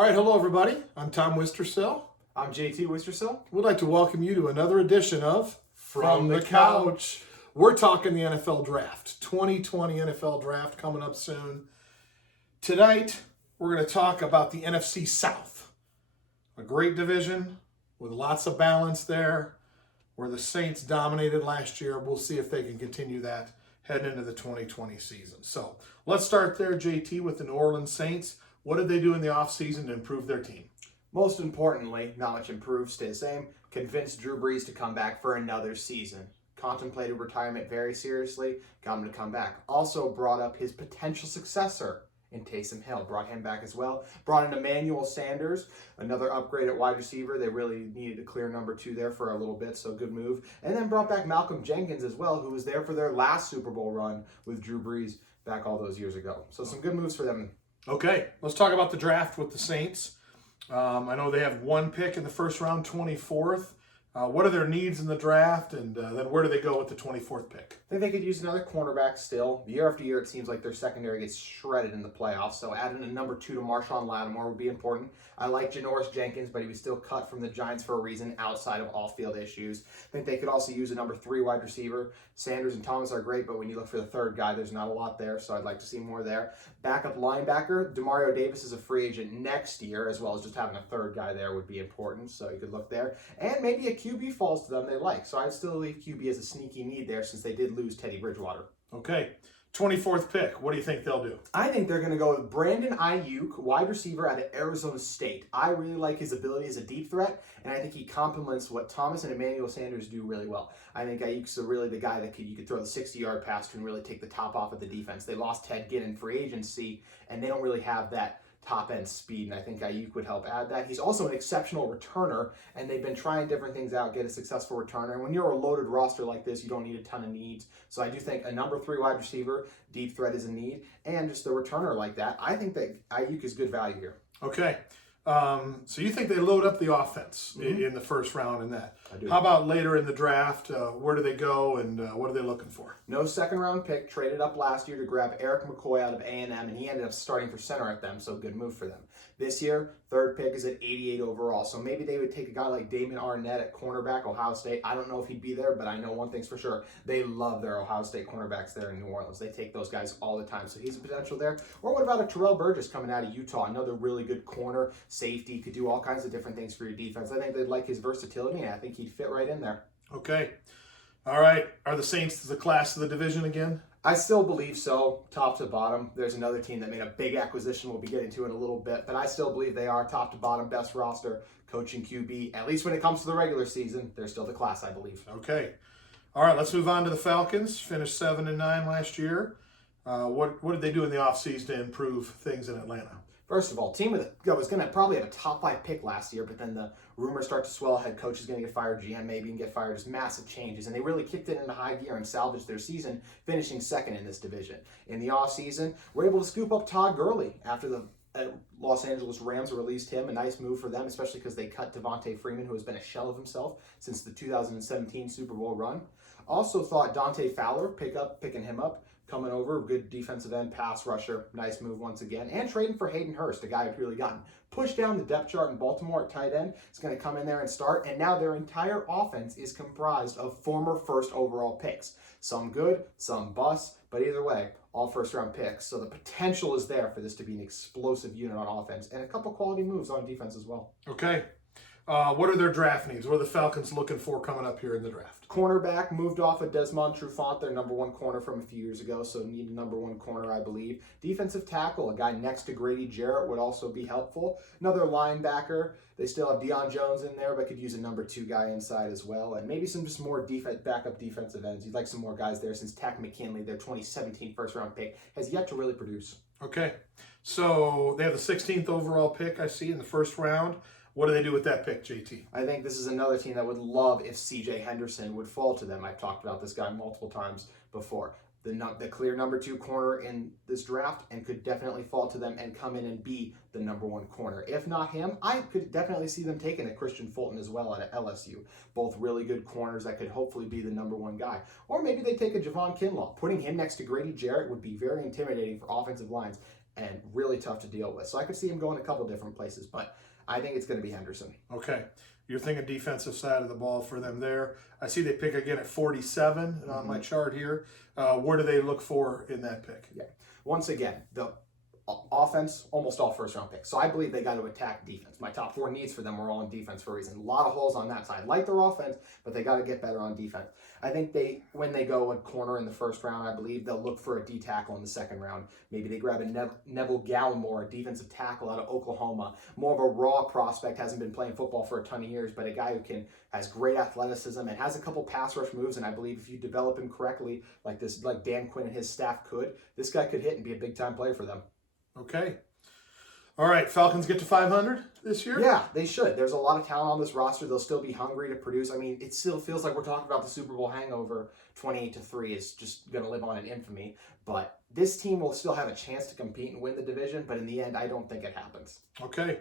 All right, hello everybody. I'm Tom Wistrcill. I'm JT Wistrcill. We'd like to welcome you to another edition of From the Couch. We're talking the NFL Draft, 2020 NFL Draft coming up soon. Tonight, we're going to talk about the NFC South, a great division with lots of balance there, where the Saints dominated last year. We'll see if they can continue that heading into the 2020 season. So let's start there, JT, with the New Orleans Saints. What did they do in the offseason to improve their team? Most importantly, not much improved, stay the same. Convinced Drew Brees to come back for another season. Contemplated retirement very seriously, got him to come back. Also brought up his potential successor in Taysom Hill. Brought him back as well. Brought in Emmanuel Sanders, another upgrade at wide receiver. They really needed a clear number 2 there for a little bit, so good move. And then brought back Malcolm Jenkins as well, who was there for their last Super Bowl run with Drew Brees back all those years ago. So some good moves for them. Okay, let's talk about the draft with the Saints. I know they have one pick in the first round, 24th. What are their needs in the draft, and then where do they go with the 24th pick? I think they could use another cornerback still. Year after year, it seems like their secondary gets shredded in the playoffs, so adding a number 2 to Marshawn Lattimore would be important. I like Janoris Jenkins, but he was still cut from the Giants for a reason outside of off-field issues. I think they could also use a number 3 wide receiver. Sanders and Thomas are great, but when you look for the third guy, there's not a lot there, so I'd like to see more there. Backup linebacker, Demario Davis is a free agent next year, as well as just having a third guy there would be important, so you could look there. And maybe a QB falls to them they like, so I'd still leave QB as a sneaky need there since they did lose Teddy Bridgewater. Okay, 24th pick. What do you think they'll do? I think they're going to go with Brandon Ayuk, wide receiver out of Arizona State. I really like his ability as a deep threat, and I think he complements what Thomas and Emmanuel Sanders do really well. I think Ayuk's really the guy that you could throw the 60-yard pass to and really take the top off of the defense. They lost Ted Ginn in free agency, and they don't really have that top-end speed, and I think Ayuk would help add that. He's also an exceptional returner, and they've been trying different things out, get a successful returner. And when you're a loaded roster like this, you don't need a ton of needs. So I do think a number 3 wide receiver, deep threat is a need, and just the returner like that. I think that Ayuk is good value here. Okay, so you think they load up the offense in the first round in that? I do. How about later in the draft? Where do they go, and what are they looking for? No second-round pick, traded up last year to grab Eric McCoy out of A&M, and he ended up starting for center at them, so good move for them. This year, third pick is at 88 overall, so maybe they would take a guy like Damon Arnett at cornerback, Ohio State. I don't know if he'd be there, but I know one thing's for sure. They love their Ohio State cornerbacks there in New Orleans. They take those guys all the time, so he's a potential there. Or what about a Terrell Burgess coming out of Utah? Another really good corner, safety, could do all kinds of different things for your defense. I think they'd like his versatility, and I think he'd fit right in there. Okay. All right. Are the Saints the class of the division again? I still believe so, top to bottom. There's another team that made a big acquisition we'll be getting to in a little bit, but I still believe they are top to bottom, best roster, coaching QB. At least when it comes to the regular season, they're still the class, I believe. Okay. All right, let's move on to the Falcons. Finished 7-9 last year. What did they do in the offseason to improve things in Atlanta? First of all, team that was going to probably have a top 5 pick last year, but then the rumors start to swell. Head coach is going to get fired, GM maybe can get fired. Just massive changes, and they really kicked it into high gear and salvaged their season, finishing second in this division. In the offseason, we're able to scoop up Todd Gurley after the Los Angeles Rams released him. A nice move for them, especially because they cut Devontae Freeman, who has been a shell of himself since the 2017 Super Bowl run. Also thought Dante Fowler, picking him up, coming over, good defensive end, pass rusher, nice move once again. And trading for Hayden Hurst, a guy who's really gotten pushed down the depth chart in Baltimore at tight end. He's going to come in there and start, and now their entire offense is comprised of former first overall picks. Some good, some bust, but either way, all first-round picks. So the potential is there for this to be an explosive unit on offense, and a couple quality moves on defense as well. Okay. What are their draft needs? What are the Falcons looking for coming up here in the draft? Cornerback, moved off of Desmond Trufant, their number 1 corner from a few years ago, so need a number 1 corner, I believe. Defensive tackle, a guy next to Grady Jarrett would also be helpful. Another linebacker, they still have Deion Jones in there, but could use a number 2 guy inside as well. And maybe some just more backup defensive ends. You'd like some more guys there since Takk McKinley, their 2017 first-round pick, has yet to really produce. Okay. So they have the 16th overall pick, I see, in the first round. What do they do with that pick, JT? I think this is another team that would love if C.J. Henderson would fall to them. I've talked about this guy multiple times before. The clear number 2 corner in this draft, and could definitely fall to them and come in and be the number 1 corner. If not him, I could definitely see them taking a Christian Fulton as well out of LSU. Both really good corners that could hopefully be the number 1 guy. Or maybe they take a Javon Kinlaw. Putting him next to Grady Jarrett would be very intimidating for offensive lines. and really tough to deal with. So I could see him going a couple different places, but I think it's going to be Henderson. Okay. You're thinking defensive side of the ball for them there. I see they pick again at 47 on my chart here. Where do they look for in that pick? Yeah. Once again, the offense, almost all first-round picks. So I believe they got to attack defense. My top 4 needs for them were all in defense for a reason. A lot of holes on that side. Like their offense, but they got to get better on defense. I think when they go a corner in the first round, I believe they'll look for a D tackle in the second round. Maybe they grab a Neville Gallimore, a defensive tackle out of Oklahoma. More of a raw prospect, hasn't been playing football for a ton of years, but a guy who has great athleticism and has a couple pass rush moves. And I believe if you develop him correctly, like Dan Quinn and his staff could, this guy could hit and be a big-time player for them. Okay. All right. Falcons get to 500 this year? Yeah, they should. There's a lot of talent on this roster. They'll still be hungry to produce. I mean, it still feels like we're talking about the Super Bowl hangover. 28-3 is just going to live on in infamy. But this team will still have a chance to compete and win the division. But in the end, I don't think it happens. Okay.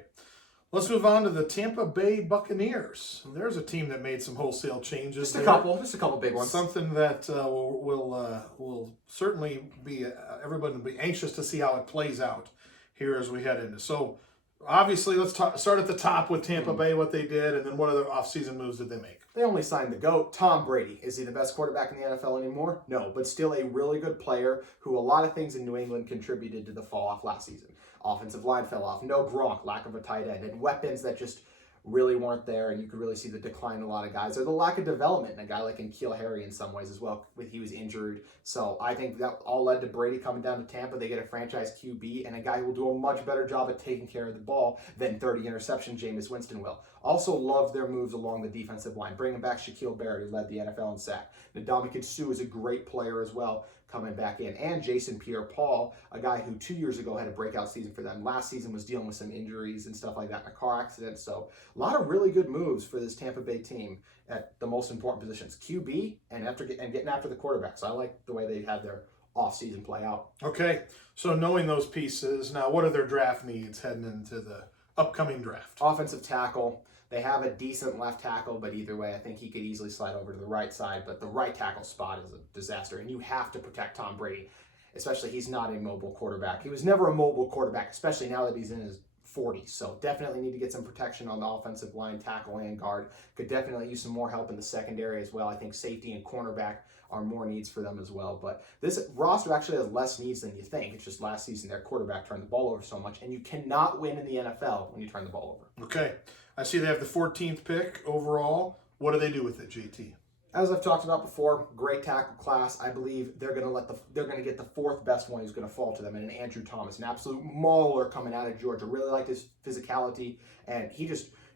Let's move on to the Tampa Bay Buccaneers. There's a team that made some wholesale changes. Just a couple big ones. Something that will certainly be everybody will be anxious to see how it plays out here as we head into. So obviously, let's start at the top with Tampa Bay, what they did, and then what other offseason moves did they make? They only signed the GOAT, Tom Brady. Is he the best quarterback in the NFL anymore? No, but still a really good player who a lot of things in New England contributed to the fall off last season. Offensive line fell off. No Gronk, lack of a tight end, and weapons that just really weren't there, and you could really see the decline in a lot of guys, or the lack of development in a guy like N'Keal Harry in some ways as well. He was injured. So I think that all led to Brady coming down to Tampa. They get a franchise QB and a guy who will do a much better job at taking care of the ball than 30 interceptions Jameis Winston will. Also loved their moves along the defensive line, bringing back Shaquille Barrett, who led the NFL in sack. Ndamukong Suh is a great player as well, coming back in. And Jason Pierre-Paul, a guy who 2 years ago had a breakout season for them. Last season was dealing with some injuries and stuff like that in a car accident. So a lot of really good moves for this Tampa Bay team at the most important positions, QB and getting after the quarterback. So I like the way they had their offseason play out. Okay, so knowing those pieces, now what are their draft needs heading into the upcoming draft? Offensive tackle. They have a decent left tackle, but either way, I think he could easily slide over to the right side. But the right tackle spot is a disaster, and you have to protect Tom Brady, especially he's not a mobile quarterback. He was never a mobile quarterback, especially now that he's in his 40s. So definitely need to get some protection on the offensive line, tackle and guard. Could definitely use some more help in the secondary as well. I think safety and cornerback are more needs for them as well. But this roster actually has less needs than you think. It's just last season their quarterback turned the ball over so much, and you cannot win in the NFL when you turn the ball over. Okay. I see they have the 14th pick overall. What do they do with it, JT? As I've talked about before, great tackle class. I believe they're going to get the 4th best one who's going to fall to them, and an Andrew Thomas, an absolute mauler coming out of Georgia. Really liked his physicality, and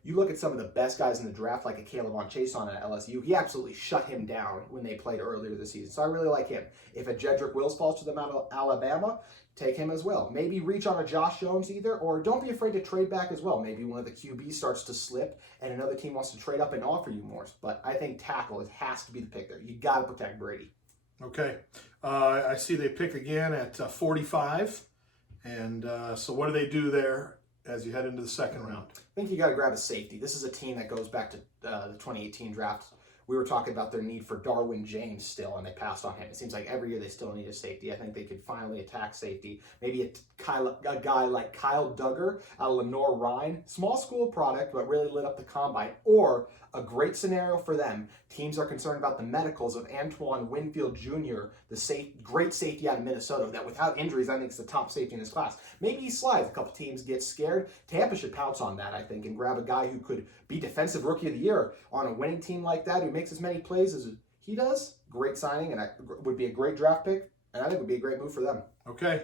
you look at some of the best guys in the draft, like a Caleb Chase on at LSU, he absolutely shut him down when they played earlier this season. So I really like him. If a Jedrick Wills falls to them out of Alabama, take him as well. Maybe reach on a Josh Jones either, or don't be afraid to trade back as well. Maybe one of the QBs starts to slip and another team wants to trade up and offer you more. But I think tackle, it has to be the pick there. You got to protect Brady. Okay. I see they pick again at 45. And so what do they do there as you head into the second round? I think you got to grab a safety. This is a team that goes back to the 2018 draft. We were talking about their need for Darwin James still, and they passed on him. It seems like every year they still need a safety. I think they could finally attack safety. Maybe a guy like Kyle Duggar out of Lenore Rhine. Small school product, but really lit up the combine. Or a great scenario for them. Teams are concerned about the medicals of Antoine Winfield Jr., the great safety out of Minnesota, that without injuries, I think is the top safety in his class. Maybe he slides. A couple teams get scared. Tampa should pounce on that, I think, and grab a guy who could be defensive rookie of the year on a winning team like that, who makes as many plays as he does. Great signing, and would be a great draft pick, and I think would be a great move for them. Okay.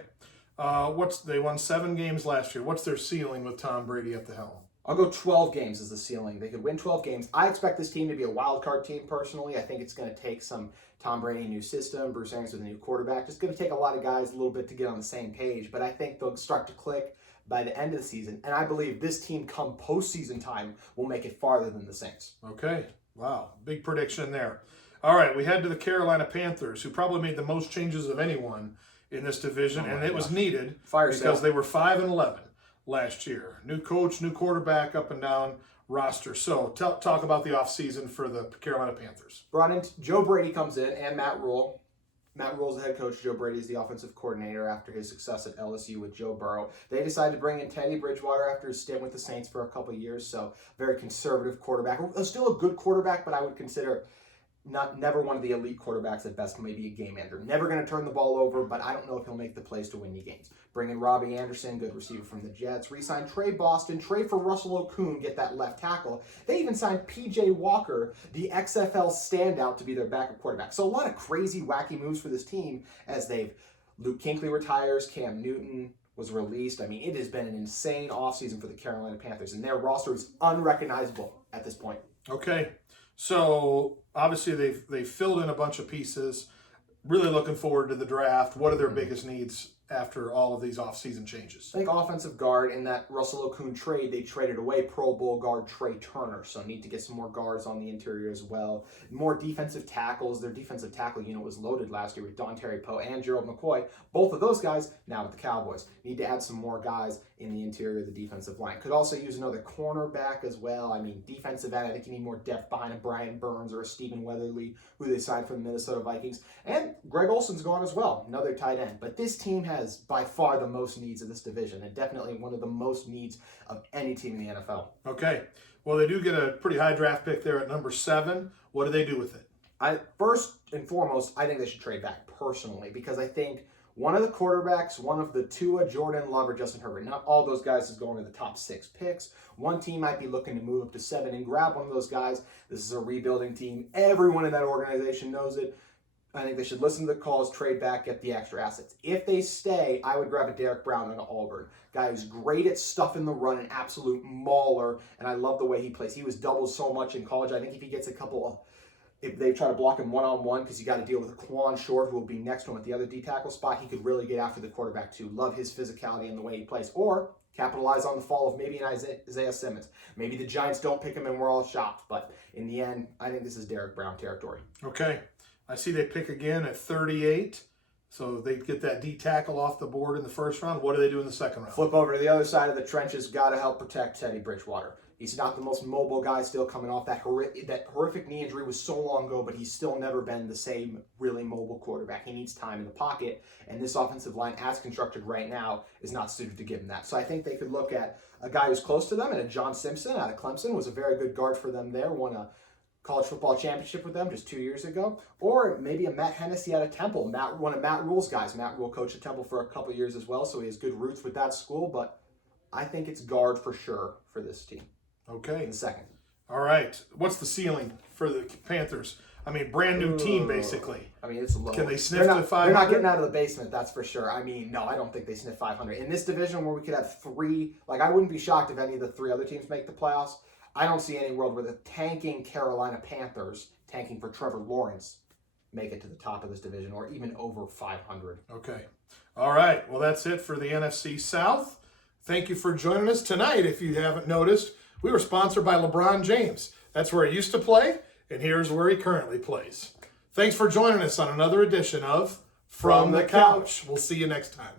They won 7 games last year. What's their ceiling with Tom Brady at the helm? I'll go 12 games as the ceiling. They could win 12 games. I expect this team to be a wild card team personally. I think it's going to take some Tom Brady, new system, Bruce Arians with a new quarterback. Just going to take a lot of guys a little bit to get on the same page. But I think they'll start to click by the end of the season. And I believe this team come postseason time will make it farther than the Saints. Okay. Wow. Big prediction there. All right. We head to the Carolina Panthers, who probably made the most changes of anyone in this division. And it was needed because they were 5-11. Last year. New coach, new quarterback, up and down roster. So talk about the offseason for the Carolina Panthers. Brought in Joe Brady comes in and Matt Rule. Matt Rule's the head coach. Joe Brady is the offensive coordinator after his success at LSU with Joe Burrow. They decided to bring in Teddy Bridgewater after his stint with the Saints for a couple of years. So very conservative quarterback. Still a good quarterback, but I would consider never one of the elite quarterbacks. At best, maybe a game manager. Never going to turn the ball over, but I don't know if he'll make the plays to win you games. Bring in Robbie Anderson, good receiver from the Jets. Re-sign Trey Boston. Trade for Russell Okung, get that left tackle. They even signed P.J. Walker, the XFL standout, to be their backup quarterback. So a lot of crazy, wacky moves for this team as Luke Kuechly retires, Cam Newton was released. I mean, it has been an insane offseason for the Carolina Panthers, and their roster is unrecognizable at this point. Okay. So obviously they've filled in a bunch of pieces. Really looking forward to the draft. What are their biggest needs after all of these offseason changes? I think offensive guard. In that Russell Okung trade, they traded away Pro Bowl guard Trey Turner, so need to get some more guards on the interior as well. More defensive tackles. Their defensive tackle unit was loaded last year with Dontari Poe and Gerald McCoy. Both of those guys now with the Cowboys. Need to add some more guys in the interior of the defensive line. Could also use another cornerback as well. I mean, defensive end, I think you need more depth behind a Brian Burns or a Stephen Weatherly, who they signed from the Minnesota Vikings. And Greg Olson's gone as well, another tight end. But this team has by far the most needs of this division, and definitely one of the most needs of any team in the NFL. Okay. Well, they do get a pretty high draft pick there at number 7. What do they do with it? First and foremost, I think they should trade back personally, because I think one of the quarterbacks, one of the Tua, Jordan Love, or Justin Herbert, not all those guys is going to the top 6 picks. One team might be looking to move up to 7 and grab one of those guys. This is a rebuilding team. Everyone in that organization knows it. I think they should listen to the calls, trade back, get the extra assets. If they stay, I would grab a Derek Brown out of Auburn. Guy who's great at stuffing the run, an absolute mauler, and I love the way he plays. He was doubled so much in college. I think if he gets if they try to block him one-on-one, because you got to deal with a Quan Short who will be next to him at the other D-tackle spot, he could really get after the quarterback too. Love his physicality and the way he plays. Or capitalize on the fall of maybe an Isaiah Simmons. Maybe the Giants don't pick him and we're all shocked. But in the end, I think this is Derek Brown territory. Okay. I see they pick again at 38. So they get that D tackle off the board in the first round. What do they do in the second round? Flip over to the other side of the trenches. Got to help protect Teddy Bridgewater. He's not the most mobile guy, still coming off that horrific knee injury was so long ago, but he's still never been the same really mobile quarterback. He needs time in the pocket, and this offensive line, as constructed right now, is not suited to give him that. So I think they could look at a guy who's close to them, and a John Simpson out of Clemson was a very good guard for them there, won a college football championship with them just 2 years ago. Or maybe a Matt Hennessy out of Temple, one of Matt Rule's guys. Matt Rule coached at Temple for a couple of years as well, so he has good roots with that school, but I think it's guard for sure for this team. Okay. In the second. All right. What's the ceiling for the Panthers? I mean, brand new team, basically. I mean, it's low. Can they sniff to 500? They're not getting out of the basement, that's for sure. I mean, no, I don't think they sniff 500. In this division where we could have 3, I wouldn't be shocked if any of the 3 other teams make the playoffs. I don't see any world where the tanking Carolina Panthers, tanking for Trevor Lawrence, make it to the top of this division or even over 500. Okay. All right. Well, that's it for the NFC South. Thank you for joining us tonight. If you haven't noticed, we were sponsored by LeBron James. That's where he used to play, and here's where he currently plays. Thanks for joining us on another edition of From the Couch. We'll see you next time.